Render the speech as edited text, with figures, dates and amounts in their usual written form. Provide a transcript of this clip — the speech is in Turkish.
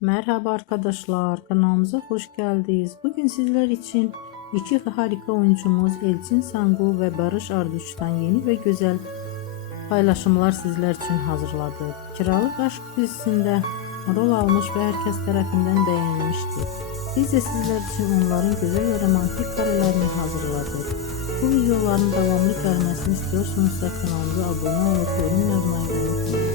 Merhaba arkadaşlar, kanalımıza hoş geldiniz. Bugün sizler için iki harika oyuncumuz Elçin Sangu ve Barış Arduç'tan yeni ve güzel paylaşımlar sizler için hazırladık. Kiralık Aşk dizisinde rol almış ve herkes tarafından beğenilmişti. Biz de sizler için onların güzel ve romantik karelerini hazırladık. Bu videoların devamlı gelmesini istiyorsanız da kanalımıza abone olup yorum yazmayı unutmayın.